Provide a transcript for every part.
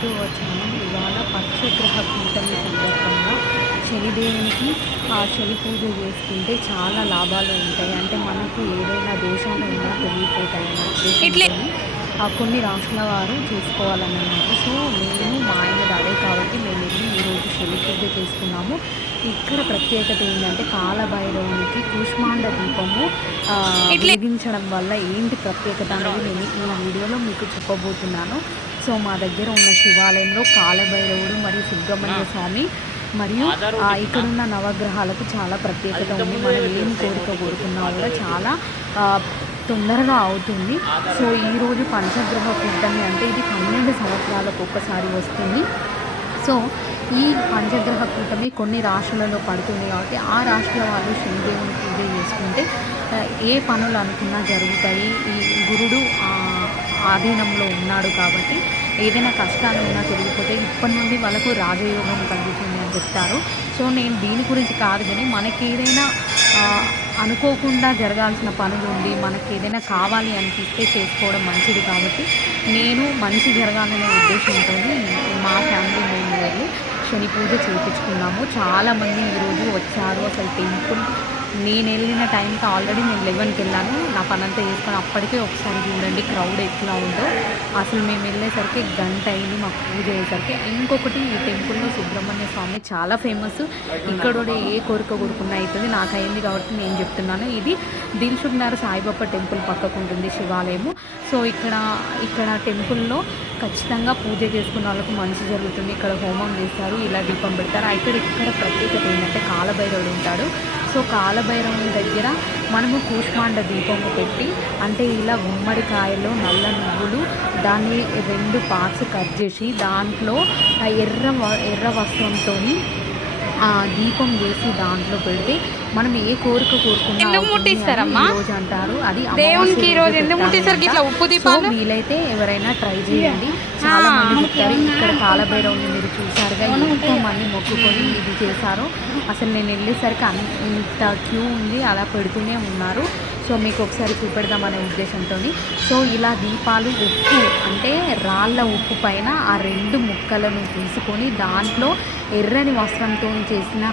To our ఇవాళ పక్షగ్రహ కూటమి సందర్భంగా శనిదేవునికి ఆ శని పూజ చేసుకుంటే చాలా లాభాలు ఉంటాయి. అంటే మనకు ఏదైనా దోషాలు ఉన్నా తెలియపోతాయి అన్న ఆ కొన్ని రాష్ట్రాల వారు చేసుకోవాలన్నమాట. సో నేను మా ఆయన అదే కాబట్టి మేము వెళ్ళి ఈరోజు పూజ చేసుకున్నాము. ఇక్కడ ప్రత్యేకత ఏంటంటే కాలభైరవునికి కూష్మాండ దీపము వెలిగించడం వల్ల ఏంటి ప్రత్యేకత అనేది నేను ఈ వీడియోలో మీకు చెప్పబోతున్నాను. సో మా దగ్గర ఉన్న శివాలయంలో కాలభైరవుడు మరియు సుబ్రహ్మణ్య స్వామి మరియు ఆ, ఇక్కడున్న నవగ్రహాలకు చాలా ప్రత్యేకత ఉంది. మనం ఏం కోరిక కోరుకున్నా కూడా చాలా తొందరగా అవుతుంది. సో ఈరోజు పంచగ్రహ కూటమి అంటే ఇది పన్నెండు సంవత్సరాలకు ఒక్కసారి వస్తుంది. సో ఈ పంచగ్రహ కూటమి కొన్ని రాష్ట్రాలలో పడుతుంది కాబట్టి ఆ రాష్ట్రాల వాళ్ళు శనిదేవుని పూజ చేసుకుంటే ఏ పనులు అనుకున్నా జరుగుతాయి. ఈ గురుడు ఆధీనంలో ఉన్నాడు కాబట్టి ఏదైనా కష్టాలు ఉన్నా తొలగిపోతే ఇప్పటి నుండి వాళ్ళకు రాజయోగం కలుగుతుంది అని చెప్తారు. సో నేను దీని గురించి కాదు కానీ మనకి ఏదైనా అనుకోకుండా జరగాల్సిన పనులు ఉండి మనకి ఏదైనా కావాలి అనిపిస్తే చేసుకోవడం మంచిది కాబట్టి నేను మంచి జరగాలనే ఉద్దేశంతో మా ఫ్యామిలీ మేము వెళ్ళి శని పూజ చేయించుకున్నాము. చాలామంది ఈరోజు వచ్చారు. అసలు టెంపుల్ నేను వెళ్ళిన టైంకి ఆల్రెడీ నేను లెవెన్కి వెళ్ళాను. నా పనంతా చేసుకొని అప్పటికే ఒకసారి చూడండి క్రౌడ్ ఎట్లా ఉందో. అసలు మేము వెళ్ళేసరికి గంట అయింది మాకు పూజ అయ్యేసరికి. ఇంకొకటి ఈ టెంపుల్లో సుబ్రహ్మణ్య స్వామి చాలా ఫేమస్. ఇక్కడ కూడా ఏ కోరిక కోరుకున్నా అవుతుంది నాకు అయింది కాబట్టి నేను చెప్తున్నాను. ఇది దిల్షుక్నార్ సాయిబాబా టెంపుల్ పక్కకు ఉంటుంది శివాలయము. సో ఇక్కడ ఇక్కడ టెంపుల్లో ఖచ్చితంగా పూజ చేసుకున్న వాళ్ళకు మంచి జరుగుతుంది. ఇక్కడ హోమం చేస్తారు ఇలా దీపం పెడతారు. అయితే ఇక్కడ ప్రత్యేకత ఏంటంటే కాలభైరవుడు ఉంటాడు. సో కాలభైరవుని దగ్గర మనము కూష్మాండ దీపము పెట్టి అంటే ఇలా గుమ్మడికాయలో నల్ల నువ్వులు దాన్ని రెండు పార్ట్స్ కట్ చేసి దాంట్లో ఎర్ర వ- ఎర్ర వస్త్రంతో దీపం చేసి దాంట్లో పెడితే మనం ఏ కోరిక ముట్టిస్తారమ్మా? రోజు అంటారు. అది దేవునికి ఈ రోజు అమావాస్య ఎందుకు ముట్టిస్తారు? పెట్టాలంట. ఇట్లా ఉప్పు దీపాలు? వీలైతే ఎవరైనా ట్రై చేయండి. చాలా మంది ఇక్కడ కాలభైరవుని మీరు చూసారుగా ఎంతో మంది మొక్కుకొని ఇది చేశారు. అసలు నేను వెళ్ళేసరికి అంత క్యూ ఉంది అలా పెడుతూనే ఉన్నారు. సో మీకు ఒకసారి చూపెడదామనే ఉద్దేశంతో సో ఇలా దీపాలు ఉప్పు అంటే రాళ్ళ ఉప్పు పైన ఆ రెండు ముక్కలను తీసుకొని దాంట్లో ఎర్రని వస్త్రంతో చేసిన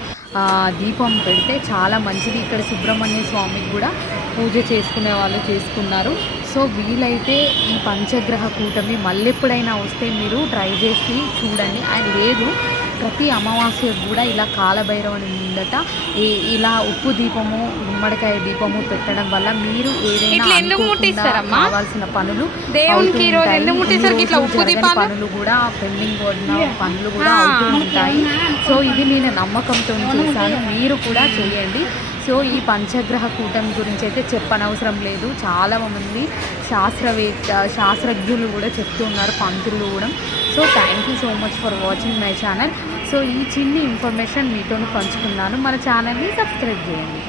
దీపం పెడితే చాలా మంచిది. ఇక్కడ సుబ్రహ్మణ్య స్వామికి కూడా పూజ చేసుకునే వాళ్ళు చేసుకున్నారు. సో వీలైతే ఈ పంచగ్రహ కూటమి మళ్ళీ ఎప్పుడైనా వస్తే మీరు ట్రై చేసి చూడండి. అది లేదు ప్రతి అమావాస్యకు కూడా ఇలా కాలభైరవుని ముందట ఈ- ఇలా ఉప్పు దీపము గుమ్మడికాయ దీపము పెట్టడం వల్ల మీరు ఏదైనా? కావాల్సిన పనులు దేవునికి రోజు ఎందుకు ఇట్లా ఉప్పు దీపాలు? పనులు కూడా పెండింగ్ పనులు కూడా. అవుతూ ఉంటాయి. సో ఇది నేను నమ్మకంతో చేశాను. మీరు కూడా చేయండి. సో ఈ పంచగ్రహ కూటమి గురించి అయితే చెప్పనవసరం లేదు. చాలామంది శాస్త్రవేత్త శాస్త్రజ్ఞులు కూడా చెప్తూ ఉన్నారు పంతులు కూడా. So thank you so much for watching my channel so ఈ చిన్ని ఇన్ఫర్మేషన్ మీతో పంచుకున్నాను. మన ఛానల్ని సబ్స్క్రైబ్ చేయండి.